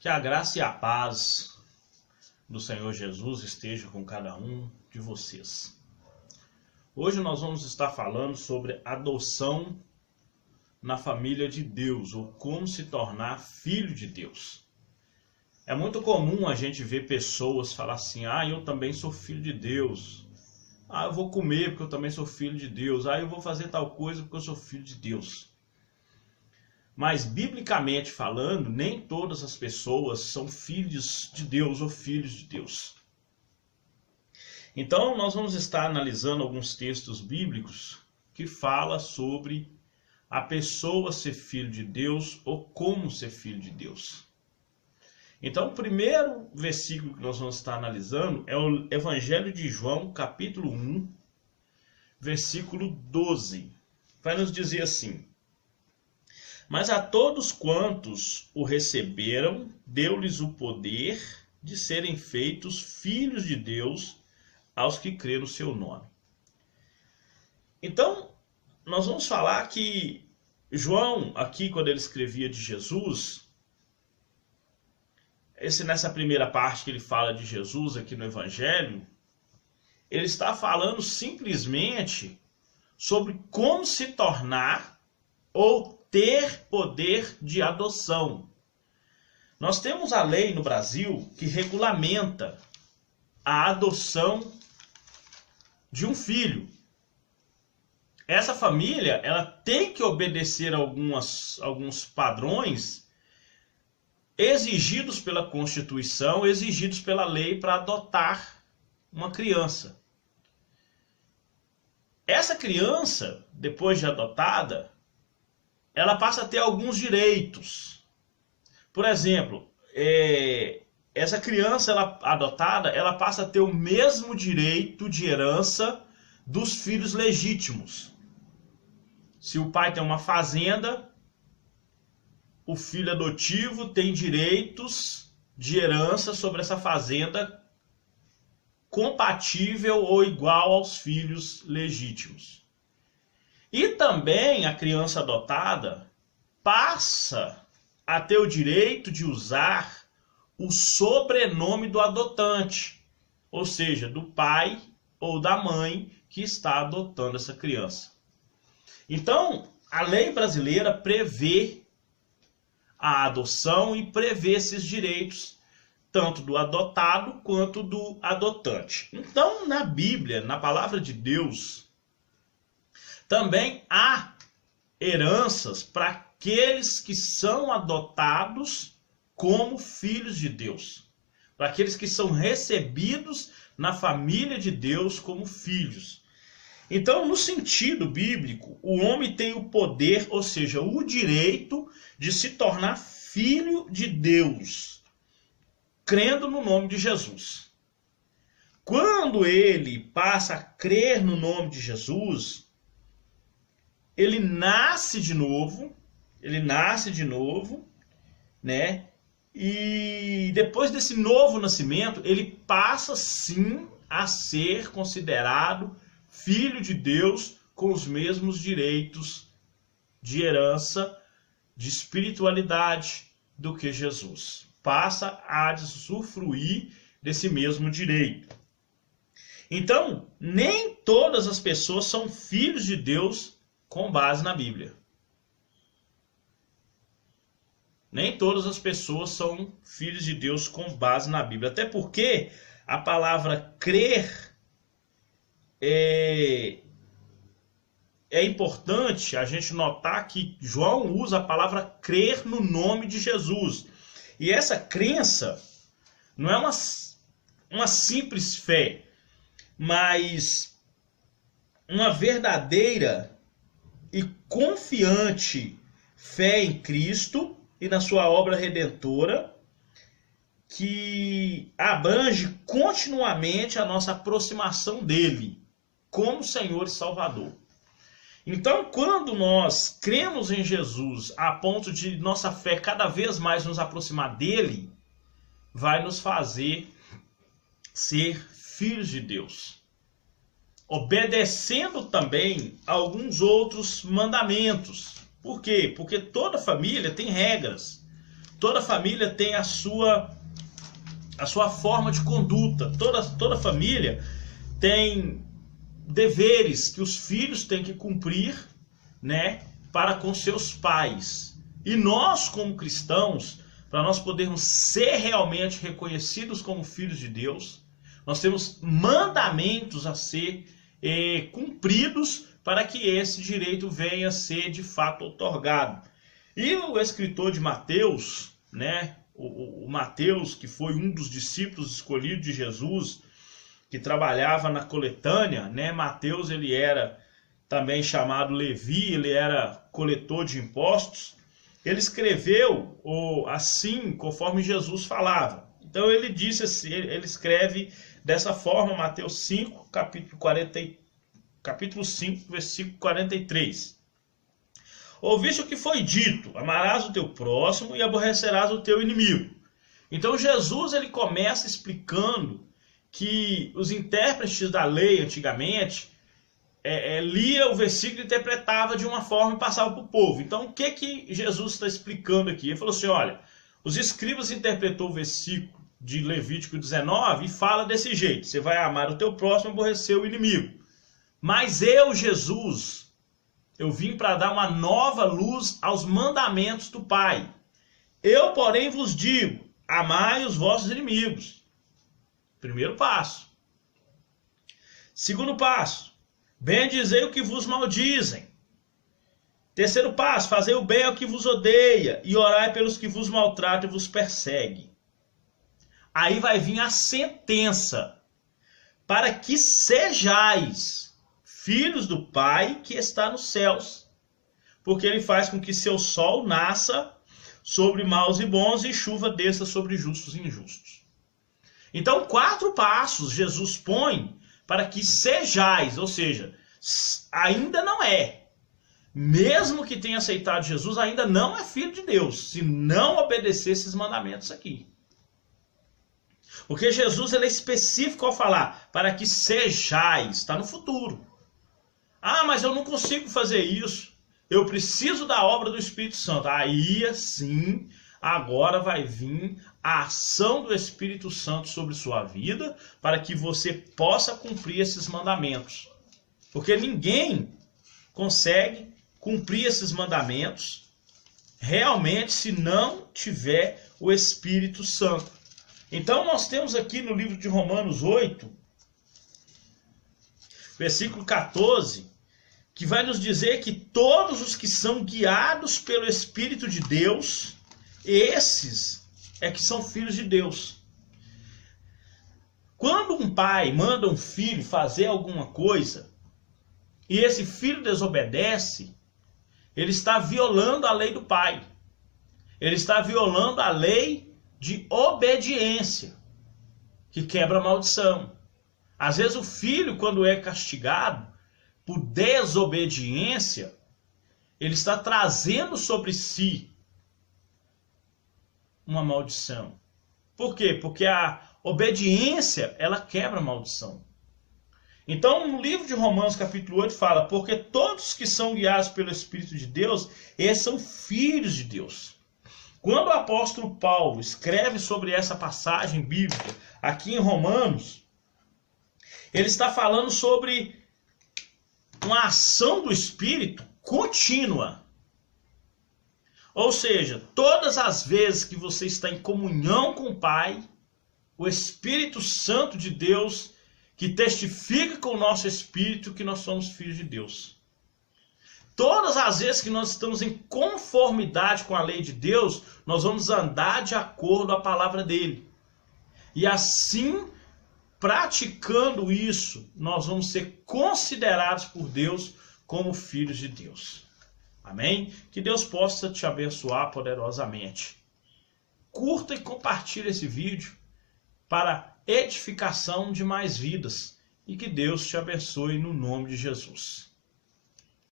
Que a graça e a paz do Senhor Jesus esteja com cada um de vocês. Hoje nós vamos estar falando sobre adoção na família de Deus, ou como se tornar filho de Deus. É muito comum a gente ver pessoas falar assim: eu também sou filho de Deus. Eu vou comer porque eu também sou filho de Deus. Eu vou fazer tal coisa porque eu sou filho de Deus. Mas, biblicamente falando, nem todas as pessoas são filhos de Deus ou filhos de Deus. Então, nós vamos estar analisando alguns textos bíblicos que falam sobre a pessoa ser filho de Deus ou como ser filho de Deus. Então, o primeiro versículo que nós vamos estar analisando é o Evangelho de João, capítulo 1, versículo 12. Vai nos dizer assim: mas a todos quantos o receberam, deu-lhes o poder de serem feitos filhos de Deus aos que crêem no seu nome. Então, nós vamos falar que João, aqui quando ele escrevia de Jesus, nessa primeira parte que ele fala de Jesus aqui no Evangelho, ele está falando simplesmente sobre como se tornar ou ter poder de adoção. Nós temos a lei no Brasil que regulamenta a adoção de um filho. Essa família, ela tem que obedecer alguns padrões exigidos pela Constituição, exigidos pela lei para adotar uma criança. Essa criança, depois de adotada, ela passa a ter alguns direitos. Por exemplo, essa criança adotada, ela passa a ter o mesmo direito de herança dos filhos legítimos. Se o pai tem uma fazenda, o filho adotivo tem direitos de herança sobre essa fazenda compatível ou igual aos filhos legítimos. E também a criança adotada passa a ter o direito de usar o sobrenome do adotante, ou seja, do pai ou da mãe que está adotando essa criança. Então, a lei brasileira prevê a adoção e prevê esses direitos, tanto do adotado quanto do adotante. Então, na Bíblia, na palavra de Deus, também há heranças para aqueles que são adotados como filhos de Deus, para aqueles que são recebidos na família de Deus como filhos. Então, no sentido bíblico, o homem tem o poder, ou seja, o direito de se tornar filho de Deus, crendo no nome de Jesus. Quando ele passa a crer no nome de Jesus, ele nasce de novo, né? E depois desse novo nascimento, ele passa sim a ser considerado filho de Deus com os mesmos direitos de herança, de espiritualidade do que Jesus. Passa a usufruir desse mesmo direito. Então, nem todas as pessoas são filhos de Deus com base na Bíblia. Nem todas as pessoas são filhos de Deus com base na Bíblia. Até porque a palavra crer é importante a gente notar que João usa a palavra crer no nome de Jesus. E essa crença não é uma simples fé, mas uma verdadeira e confiante fé em Cristo e na sua obra redentora, que abrange continuamente a nossa aproximação dele como Senhor e Salvador. Então, quando nós cremos em Jesus a ponto de nossa fé cada vez mais nos aproximar dele, vai nos fazer ser filhos de Deus, obedecendo também a alguns outros mandamentos. Por quê? Porque toda família tem regras. toda família tem a sua forma de conduta. Toda família tem deveres que os filhos têm que cumprir, né, para com seus pais. E nós, como cristãos, para nós podermos ser realmente reconhecidos como filhos de Deus, nós temos mandamentos a ser cumpridos para que esse direito venha a ser de fato otorgado. E o escritor de Mateus, né, o Mateus, que foi um dos discípulos escolhidos de Jesus, que trabalhava na coletânea, né? Mateus, ele era também chamado Levi, ele era coletor de impostos. Ele escreveu assim, conforme Jesus falava. Então ele disse assim, ele escreve dessa forma, Mateus 5, capítulo 5, versículo 43. Ouviste o que foi dito: amarás o teu próximo e aborrecerás o teu inimigo. Então Jesus, ele começa explicando que os intérpretes da lei antigamente lia o versículo e interpretava de uma forma e passava para o povo. Então o que Jesus está explicando aqui? Ele falou assim, olha, os escribas interpretou o versículo de Levítico 19 e fala desse jeito: você vai amar o teu próximo e aborrecer o inimigo. Mas eu, Jesus, eu vim para dar uma nova luz aos mandamentos do Pai. Eu, porém, vos digo: amai os vossos inimigos. Primeiro passo. Segundo passo: bendizei o que vos maldizem. Terceiro passo: fazei o bem ao que vos odeia e orai pelos que vos maltratam e vos perseguem. Aí vai vir a sentença: para que sejais filhos do Pai que está nos céus, porque ele faz com que seu sol nasça sobre maus e bons e chuva desça sobre justos e injustos. Então 4 passos Jesus põe para que sejais, ou seja, ainda não é. Mesmo que tenha aceitado Jesus, ainda não é filho de Deus, se não obedecer esses mandamentos aqui. Porque Jesus, ele é específico ao falar, para que sejais, está no futuro. Ah, mas eu não consigo fazer isso, eu preciso da obra do Espírito Santo. Aí, sim, agora vai vir a ação do Espírito Santo sobre sua vida, para que você possa cumprir esses mandamentos. Porque ninguém consegue cumprir esses mandamentos realmente se não tiver o Espírito Santo. Então nós temos aqui no livro de Romanos 8, versículo 14, que vai nos dizer que todos os que são guiados pelo Espírito de Deus, esses é que são filhos de Deus. Quando um pai manda um filho fazer alguma coisa, e esse filho desobedece, ele está violando a lei do pai. Ele está violando a lei de obediência, que quebra a maldição. Às vezes o filho, quando é castigado por desobediência, ele está trazendo sobre si uma maldição. Por quê? Porque a obediência, ela quebra a maldição. Então, no livro de Romanos, capítulo 8, fala: porque todos que são guiados pelo Espírito de Deus, esses são filhos de Deus. Quando o apóstolo Paulo escreve sobre essa passagem bíblica, aqui em Romanos, ele está falando sobre uma ação do Espírito contínua. Ou seja, todas as vezes que você está em comunhão com o Pai, o Espírito Santo de Deus, que testifica com o nosso espírito que nós somos filhos de Deus. Todas as vezes que nós estamos em conformidade com a lei de Deus, nós vamos andar de acordo com a palavra dele. E assim, praticando isso, nós vamos ser considerados por Deus como filhos de Deus. Amém? Que Deus possa te abençoar poderosamente. Curta e compartilhe esse vídeo para edificação de mais vidas. E que Deus te abençoe no nome de Jesus.